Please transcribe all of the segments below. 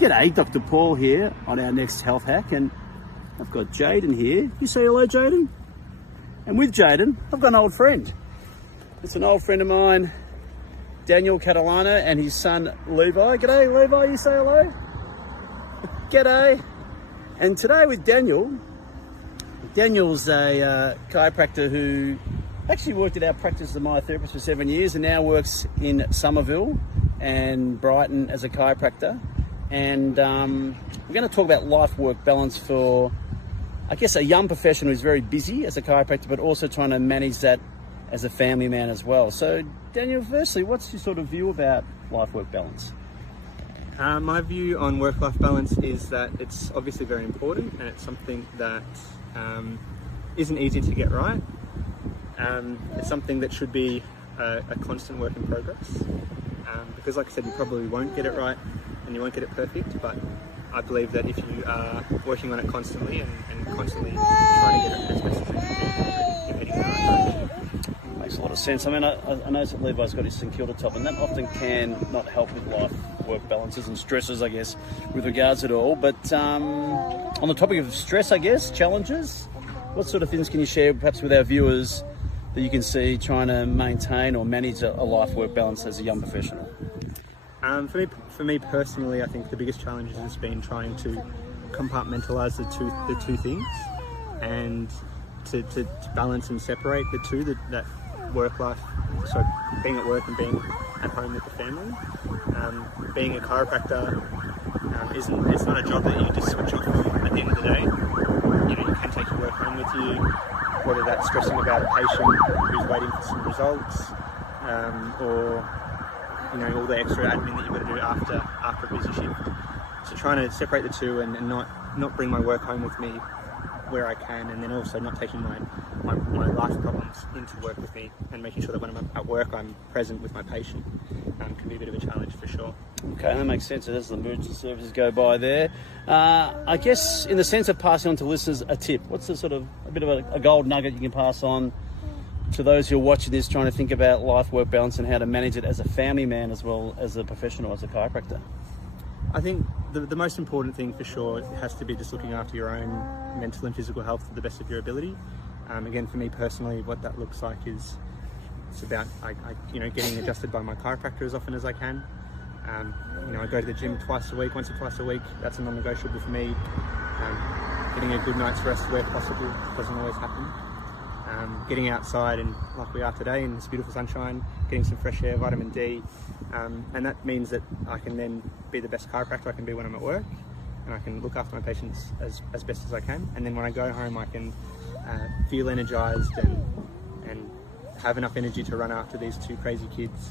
G'day, Dr. Paul here on our next health hack, and I've got Jayden here. You say hello, Jayden? And with Jayden, I've got an old friend. It's an old friend of mine, Daniel Catalano, and his son, Levi. G'day, Levi, you say hello? G'day. And today with Daniel's a chiropractor who actually worked at our practice as a myotherapist for 7 years and now works in Somerville and Brighton as a chiropractor. And we're going to talk about life-work balance for, I guess, a young professional who's very busy as a chiropractor, but also trying to manage that as a family man as well. So, Daniel, firstly, what's your sort of view about life-work balance? My view on work-life balance is that it's obviously very important, and it's something that isn't easy to get right. It's something that should be a constant work in progress, because like I said, you probably won't get it right and you won't get it perfect, but I believe that if you are working on it constantly and constantly trying to get it as best as you can, you're heading in the right direction. Makes a lot of sense. I mean, I know that Levi's got his St Kilda top, and that often can not help with life-work balances and stresses, I guess, with regards to it all. But on the topic of stress, I guess, challenges, what sort of things can you share perhaps with our viewers that you can see trying to maintain or manage a life-work balance as a young professional? For me personally, I think the biggest challenge has been trying to compartmentalise the two things, and to balance and separate the two, that work life, so being at work and being at home with the family. Being a chiropractor it's not a job that you just switch off at the end of the day. You can take your work home with you, whether that's stressing about a patient who's waiting for some results, or all the extra admin that you've got to do after a busy shift. So trying to separate the two and not bring my work home with me where I can, and then also not taking my life problems into work with me, and making sure that when I'm at work I'm present with my patient can be a bit of a challenge for sure. Okay, that makes sense. As the emergency services go by there, I guess in the sense of passing on to listeners a tip, what's the sort of a bit of a gold nugget you can pass on to those who are watching this, trying to think about life-work balance and how to manage it as a family man as well as a professional, as a chiropractor? I think the most important thing for sure has to be just looking after your own mental and physical health to the best of your ability. Again, for me personally, what that looks like is it's about getting adjusted by my chiropractor as often as I can. I go to the gym once or twice a week. That's a non-negotiable for me. Getting a good night's rest where possible doesn't always happen. Getting outside, and like we are today in this beautiful sunshine, getting some fresh air, vitamin D, and that means that I can then be the best chiropractor I can be when I'm at work, and I can look after my patients as best as I can. And then when I go home, I can feel energized and have enough energy to run after these two crazy kids.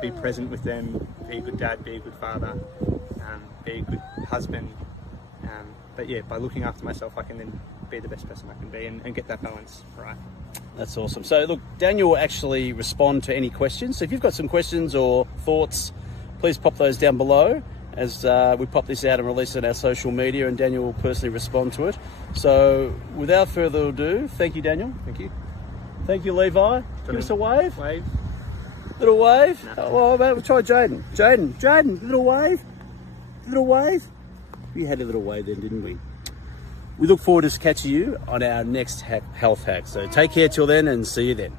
Be present with them, be a good dad, be a good father, be a good husband. But yeah, by looking after myself, I can then be the best person I can be and get that balance right. That's awesome. So look, Daniel will actually respond to any questions. So if you've got some questions or thoughts, please pop those down below as we pop this out and release it on our social media, and Daniel will personally respond to it. So without further ado, thank you, Daniel. Thank you. Thank you, Levi. Give us a wave. Wave. Little wave. No. Oh, well, we'll try Jayden. Jayden, little wave. Little wave. We had a little wave then, didn't we? We look forward to catching you on our next health hack. So take care till then, and see you then.